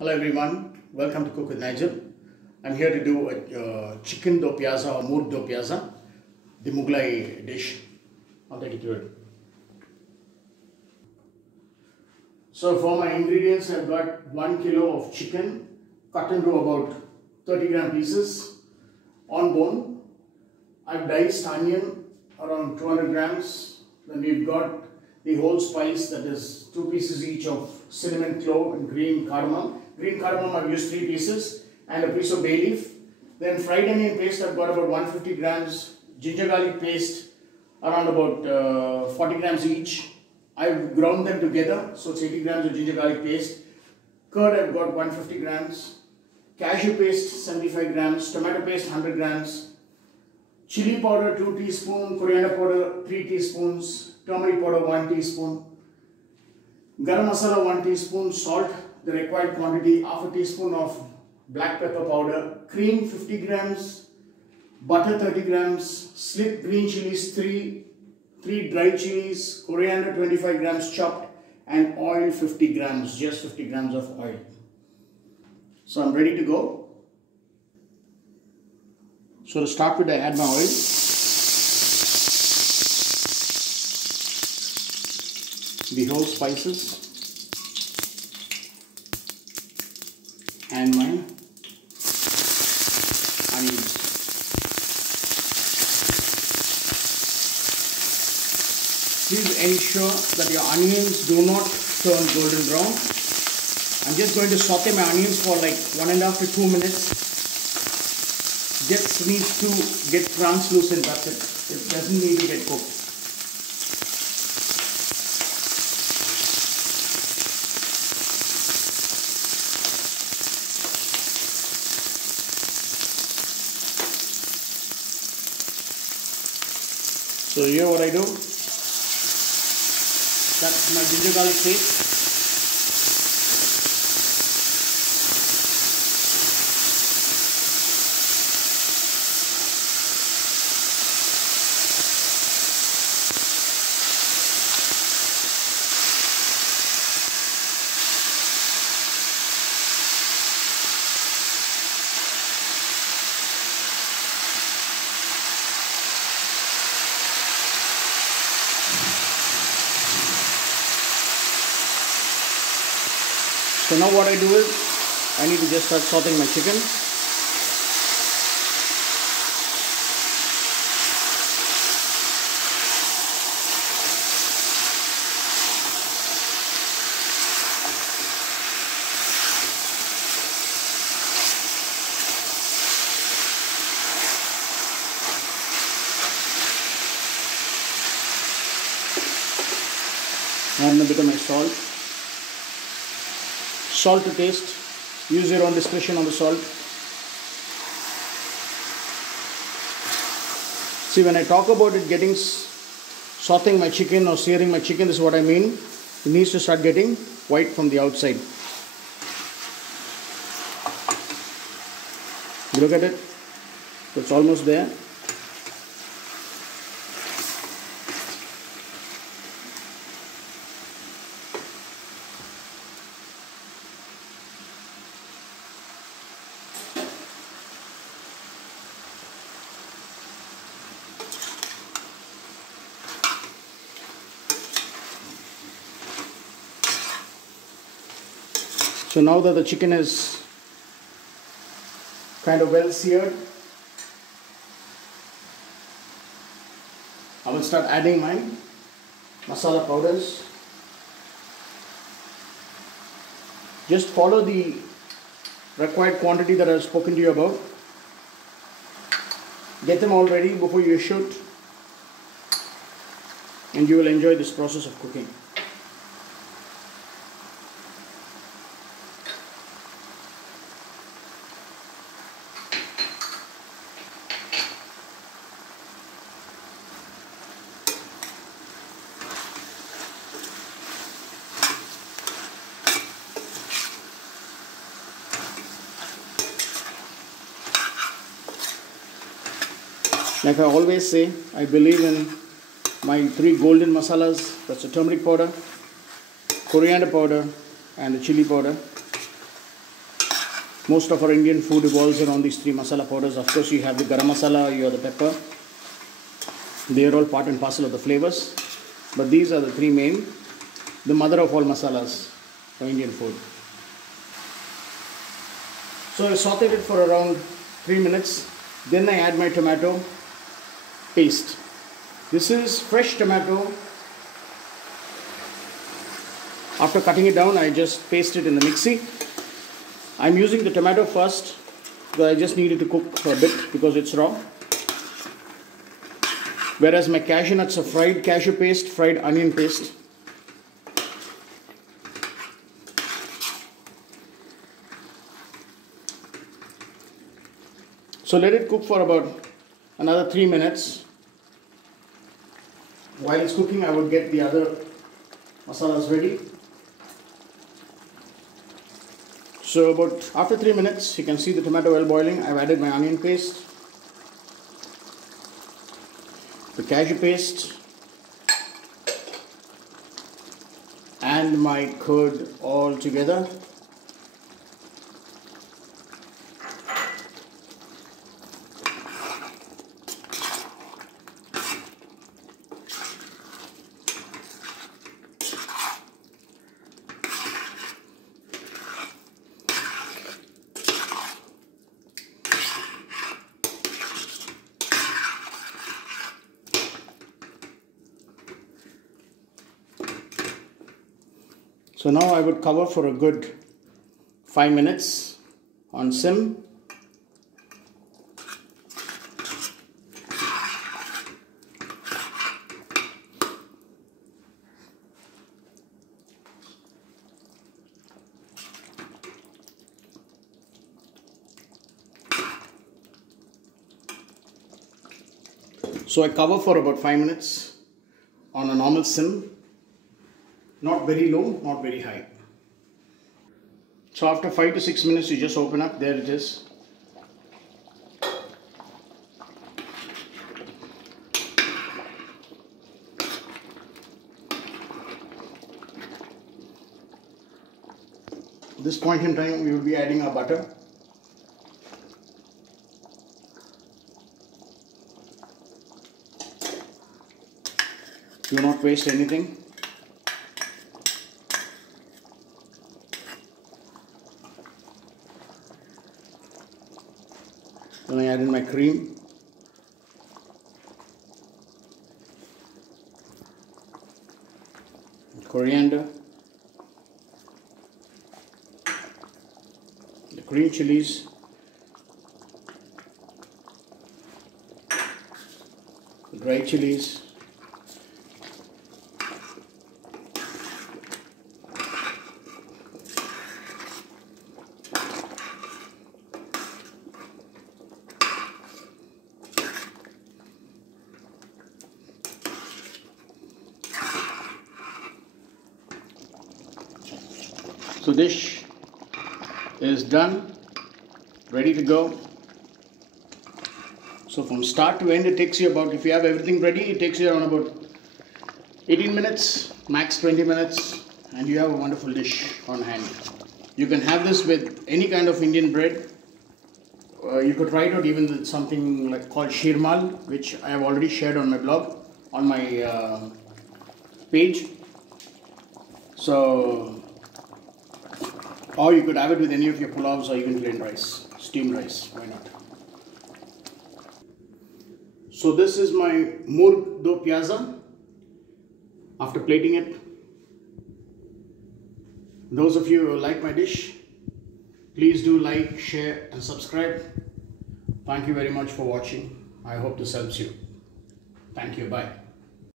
Hello everyone, welcome to Cook with Nigel. I'm here to do a chicken do piazza or moor do piazza, the Mughlai dish. I'll take you through it. So for my ingredients, I've got 1 kilo of chicken cut into about 30 gram pieces on bone. I've diced onion around 200 grams. Then we've got the whole spice, that is 2 pieces each of cinnamon, clove and green cardamom. Green cardamom I've used 3 pieces and a piece of bay leaf. Then fried onion paste I've got about 150 grams. Ginger garlic paste around about 40 grams each. I've ground them together, so it's 80 grams of ginger garlic paste. Curd I've got 150 grams. Cashew paste 75 grams. Tomato paste 100 grams. Chili powder 2 teaspoons. Coriander powder 3 teaspoons. Turmeric powder 1 teaspoon. Garam masala 1 teaspoon. Salt, the required quantity, half a teaspoon of black pepper powder, cream 50 grams, butter 30 grams, slit green chilies 3 dried chilies, coriander 25 grams chopped, and oil 50 grams, just 50 grams of oil. So I'm ready to go. So to start with, I add my oil. The whole spices and my onions. Please ensure that your onions do not turn golden brown. I'm just going to saute my onions for like 1.5 to 2 minutes. Just needs to get translucent, that's it. It doesn't need to get cooked. So here what I do, that's my ginger garlic paste. So now what I do is, I need to just start sauteing my chicken. Add a bit of my salt. Salt to taste, use your own discretion on the salt. See, when I talk about it getting sauteing my chicken or searing my chicken, this is what I mean. It needs to start getting white from the outside. You look at it, it's almost there. So now that the chicken is kind of well seared, I will start adding my masala powders. Just follow the required quantity that I have spoken to you about. Get them all ready before you shoot, and you will enjoy this process of cooking. Like I always say, I believe in my 3 golden masalas. That's the turmeric powder, coriander powder and the chili powder. Most of our Indian food evolves around these three masala powders. Of course, you have the garam masala, you have the pepper. They are all part and parcel of the flavors. But these are the three main, the mother of all masalas for Indian food. So I sauteed it for around 3 minutes. Then I add my tomato paste. This is fresh tomato. After cutting it down, I just paste it in the mixie. I'm using the tomato first because I just need it to cook for a bit because it's raw. Whereas my cashew nuts are fried cashew paste, fried onion paste. So let it cook for about another 3 minutes. While it's cooking, I would get the other masalas ready. So about after 3 minutes, you can see the tomato oil boiling. I've added my onion paste, the cashew paste, and my curd all together. So now I would cover for a good 5 minutes on sim. So I cover for about 5 minutes on a normal sim. Not very low, not very high. So after 5 to 6 minutes, you just open up. There it is. At this point in time, we will be adding our butter. Do not waste anything. Then I add in my cream. Coriander. The green chilies. The dry chilies. So dish is done, ready to go. So from start to end, it takes you about, if you have everything ready, it takes you around about 18 minutes, max 20 minutes, and you have a wonderful dish on hand. You can have this with any kind of Indian bread. You could try it out even with something like called shirmal, which I have already shared on my blog, on my page. So, or you could have it with any of your pulavs or even plain rice, steamed rice, why not? So this is my murg do pyaza after plating it. Those of you who like my dish, please do like, share and subscribe. Thank you very much for watching. I hope this helps you. Thank you. Bye.